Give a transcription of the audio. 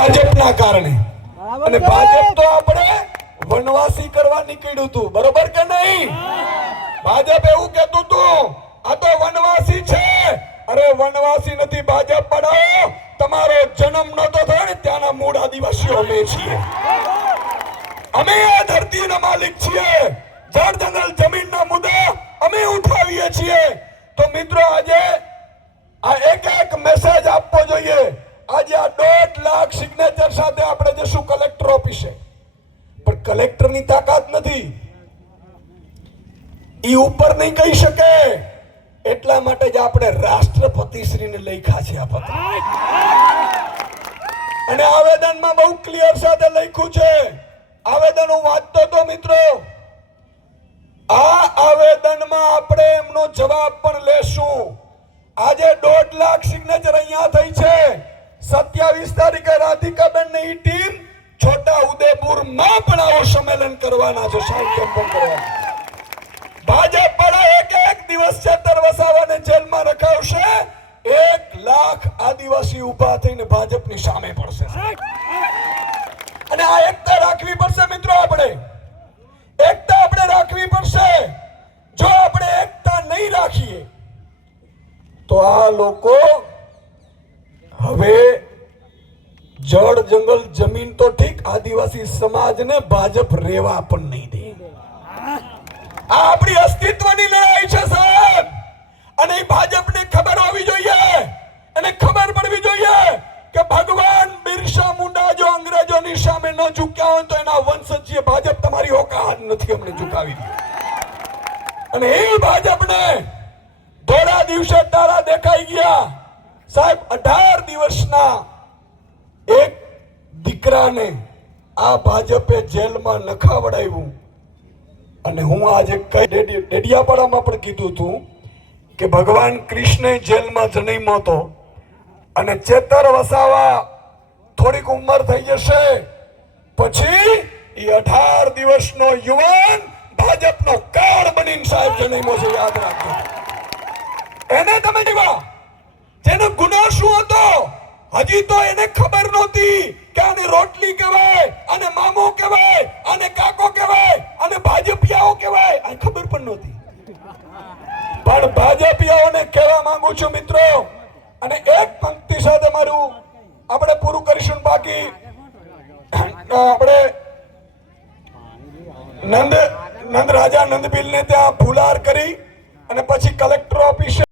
ભાજપના કારણે. અને ભાજપ તો આપણે વનવાસી કરવા નીકળ્યું હતું, બરોબર કે નહીં? ભાજપ એવું કહેતું હતું આ તો વનવાસી છે. અરે વનવાસી નથી ભાજપ, પડાવો તમારો જન્મ નતો થયો ને ત્યાંના મૂળ આદિવાસીઓ અમે છીએ. અમે આ ધરતીના માલિક છીએ. જળ જંગલ જમીનના મુદ્દા અમે ઉઠાવીએ છીએ. તો મિત્રો આજે આ એક મેસેજ આપવો જોઈએ. આજે આ 1.5 લાખ સિગ્નેચર સાથે આપણે જશું કલેક્ટર ઓફિસે, પણ કલેક્ટરની તાકાત નથી, ઈ ઉપર નહીં કહી શકે. એટલા માટે જ આપણે રાષ્ટ્રપતિશ્રીને લખ્યા છે આ પત્ર. અને આવેદનમાં બહુ ક્લિયર સાથે લખ્યું છે. આવેદન હું વાંચતો તો મિત્રો, આ આવેદનમાં આપણે એમનો જવાબ પણ લેશું. આજે 1.5 લાખ સિગ્નેચર અહીંયા થઈ છે. 27 તારીખે રાધિકાબેનની ટીમ છોટા ઉદેપુરમાં પણ આવો સંમેલન કરવાના છે, સાહેબ કેમ પણ કરવાના. ભાજપ પર એક દિવસ છેતર વસાવાને જેલમાં રખાવશે. 1 લાખ આદિવાસી ઉભા થઈને ભાજપની સામે પડશે. અને આ એકતા રાખવી પડશે મિત્રો. આપણે એકતા આપણે રાખવી પડશે. જો આપણે એકતા નહીં રાખીએ તો આ લોકો હવે જળ જંગલ જમીન તો ઠીક, આદિવાસી સમાજને ભાજપ રેવા પણ નહીં દે. આ આપણી અસ્તિત્વની લડાઈ છે સાહેબ. અને ભાજપને ખબર હોવી જોઈએ, અને ખબર પડવી જોઈએ કે ભગવાન બિરસા મુંડા જો અંગ્રેજોની સામે ન ઝૂક્યા હોય તો એના વંશજીય ભાજપ તમારી ઓકાત નથી અમને ઝુકાવી દી. અને એ ભાજપને થોડા દિવસે તારા દેખાઈ ગયા સાહેબ. 18 દિવસના એક દીકરાને આ ભાજપે જેલમાં નખાવડાવ્યું. અને હું આજે કઈ ડેડિયાપાડામાં પણ કીધું હતું કે ભગવાન કૃષ્ણ જેલમાં જન્મ્યો હતો અને ચેતર વસાવા થોડીક ઉંમર થઈ જશે પછી એ 18 દિવસનો યુવાન ભાજપનો કાર્ડ બનીને સાહેબ જન્મ્યો છે. યાદ રાખજો. એને તમે જીવા જેનો ગુનો શું હતો હજી તો એને ખબર નહોતી કે આને રોટલી કહેવાય, આને મામો કહેવાય, આને કાકો કહેવાય, આને ભાજપિયાઓ કહેવાય, આ ખબર પણ નહોતી. પણ ભાજપિયાઓને કહેવા માંગુ છું મિત્રો, અને એક પંક્તિ સાથે મારું આપણે પૂરું કરીશું. બાકી આપણે નંદ રાજા નંદબીલને ત્યાં ફુલાર કરી અને પછી કલેક્ટર ઓફિસે